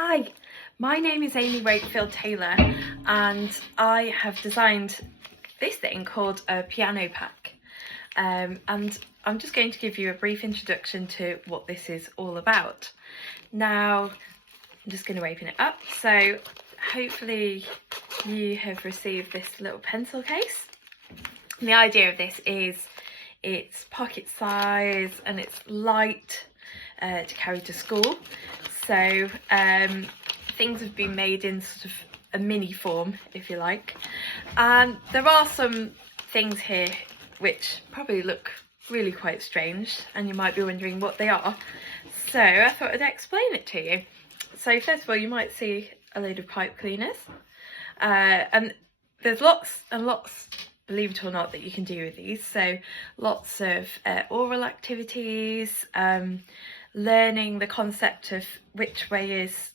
Hi, my name is Amy Wakefield Taylor and I have designed this thing called a piano pack, and I'm just going to give you a brief introduction to what this is all about. Now I'm just going to open it up, so hopefully you have received this little pencil case. And the idea of this is it's pocket size and it's light to carry to school. So things have been made in sort of a mini form, if you like. And there are some things here which probably look really quite strange and you might be wondering what they are. So I thought I'd explain it to you. So first of all, you might see a load of pipe cleaners. And there's lots and lots, believe it or not, that you can do with these. So lots of oral activities, learning the concept of which way is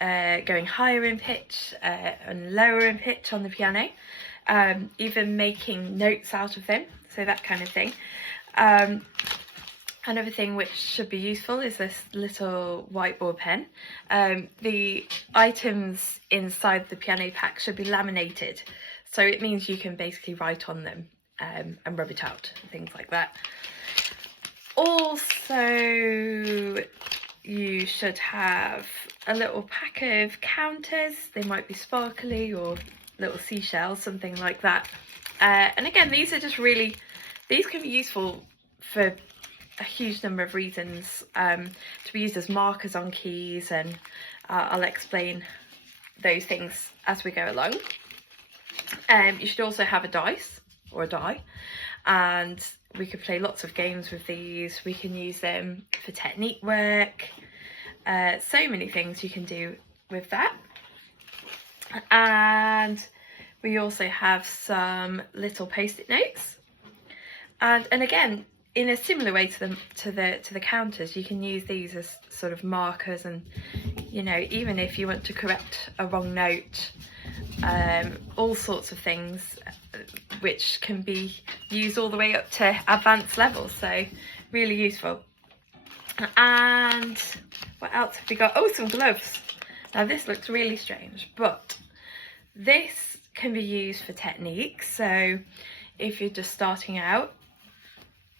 going higher in pitch and lower in pitch on the piano, even making notes out of them, so that kind of thing. Another thing which should be useful is this little whiteboard pen. The items inside the piano pack should be laminated, so it means you can basically write on them and rub it out, things like that. Also, you should have a little pack of counters. They might be sparkly or little seashells, something like that. And again, these can be useful for a huge number of reasons, to be used as markers on keys, and I'll explain those things as we go along. You should also have a dice or a die, and we could play lots of games with these. We can use them for technique work, so many things you can do with that. And we also have some little post-it notes, and again, in a similar way to the counters, you can use these as sort of markers, and you know, even if you want to correct a wrong note, all sorts of things which can be used all the way up to advanced levels, so really useful. And what else have we got? Oh, some gloves. Now this looks really strange, but this can be used for technique. So if you're just starting out,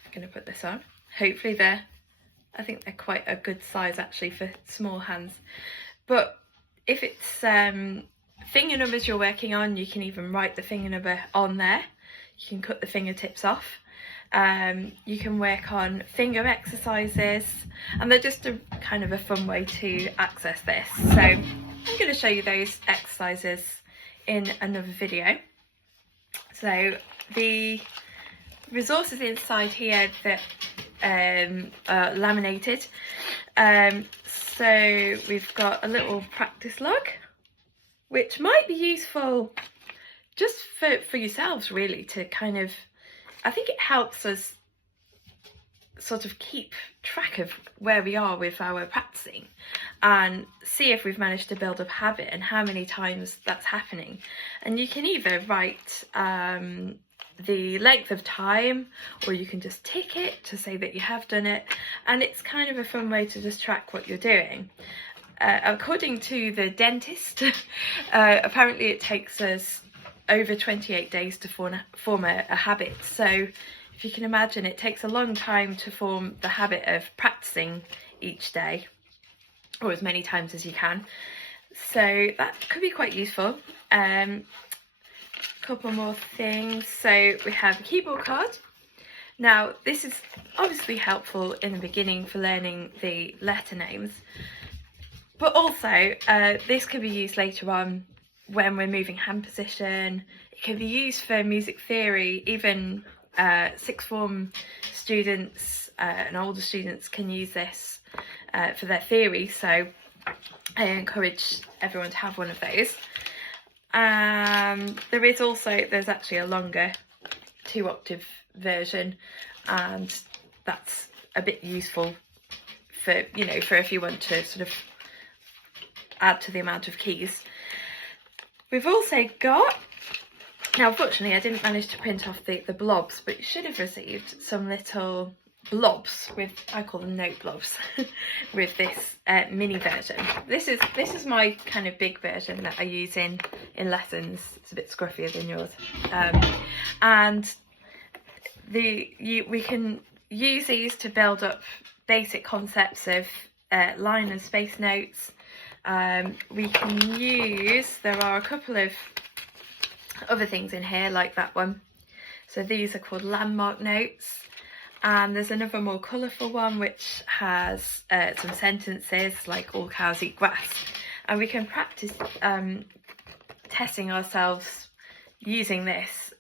I'm going to put this on. Hopefully I think they're quite a good size actually for small hands. But if it's finger numbers you're working on, you can even write the finger number on there. You can cut the fingertips off. You can work on finger exercises, and they're just a kind of a fun way to access this. So I'm going to show you those exercises in another video. So the resources inside here that are laminated. So we've got a little practice log, which might be useful just for yourselves, really, to kind of, I think it helps us sort of keep track of where we are with our practicing and see if we've managed to build up habit and how many times that's happening. And you can either write the length of time, or you can just tick it to say that you have done it, and it's kind of a fun way to just track what you're doing. According to the dentist, apparently it takes us over 28 days to form a habit. So if you can imagine, it takes a long time to form the habit of practicing each day, or as many times as you can. So that could be quite useful. Couple more things. So we have a keyboard card. Now this is obviously helpful in the beginning for learning the letter names, but also this can be used later on when we're moving hand position. It can be used for music theory. Even sixth form students and older students can use this for their theory, so I encourage everyone to have one of those. There's actually a longer 2-octave version, and that's a bit useful for, you know, for if you want to sort of add to the amount of keys. We've also got, now unfortunately I didn't manage to print off the blobs, but you should have received some little blobs with, I call them note blobs, with this mini version. This is my kind of big version that I use in lessons. It's a bit scruffier than yours, and we can use these to build up basic concepts of line and space notes. We can use, there are a couple of other things in here like that one. So these are called landmark notes, and there's another more colourful one which has some sentences like all cows eat grass, and we can practice testing ourselves using this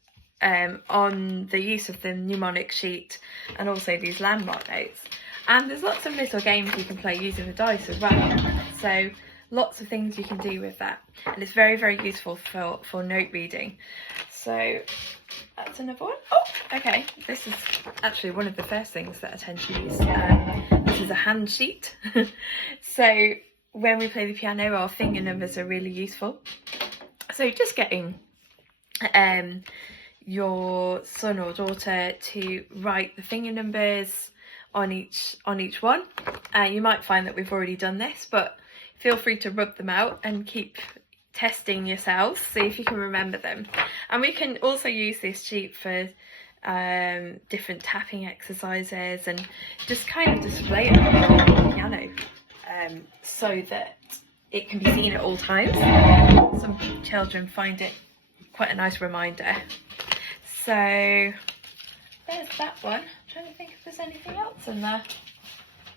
on the use of the mnemonic sheet and also these landmark notes. And there's lots of little games you can play using the dice as well, so lots of things you can do with that, and it's very, very useful for note reading. So that's another one. Oh, okay, this is actually one of the first things that I tend to use. This is a hand sheet. So when we play the piano, our finger numbers are really useful. So just getting your son or daughter to write the finger numbers on each one. You might find that we've already done this, but feel free to rub them out and keep testing yourselves, see if you can remember them. And we can also use this sheet for different tapping exercises and just kind of display it on the piano so that it can be seen at all times. Some children find it quite a nice reminder. So there's that one. I'm trying to think if there's anything else in there.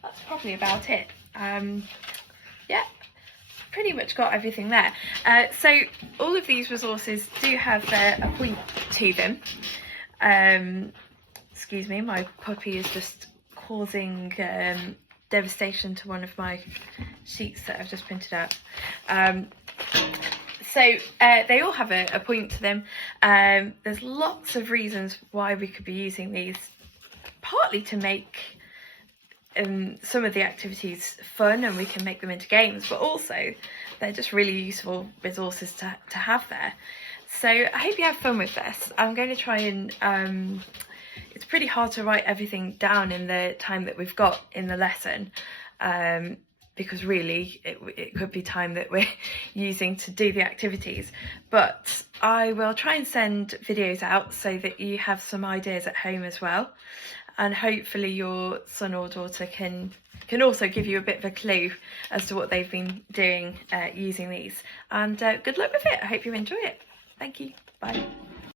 That's probably about it. Yeah, pretty much got everything there. So all of these resources do have a point to them. Excuse me, my puppy is just causing devastation to one of my sheets that I've just printed out. So they all have a point to them. There's lots of reasons why we could be using these, partly to make some of the activities fun and we can make them into games, but also they're just really useful resources to have there. So I hope you have fun with this. I'm going to try and it's pretty hard to write everything down in the time that we've got in the lesson, because really it could be time that we're using to do the activities, but I will try and send videos out so that you have some ideas at home as well, and hopefully your son or daughter can also give you a bit of a clue as to what they've been doing using these. And good luck with it. I hope you enjoy it. Thank you. Bye.